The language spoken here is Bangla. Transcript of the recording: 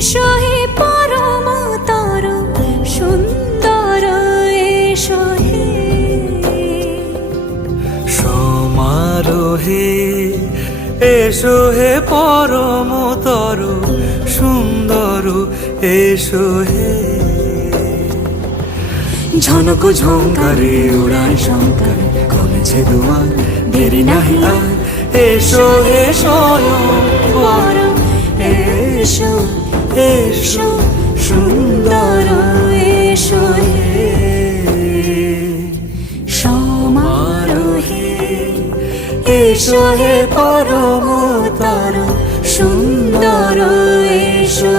এসো হে পরমতর সুন্দর এসো হে সমারোহে এসো হে পরমতর সুন্দর এসো হে ঝনক ঝঙ্কারে উড়ায় শঙ্কার খুলেছে দুয়ার দেরি নাহি আর এসো হে স্বয়ং বর এসো এসো সুন্দর এসো হে সমারোহে এসো হে পরমতর সুন্দর এসো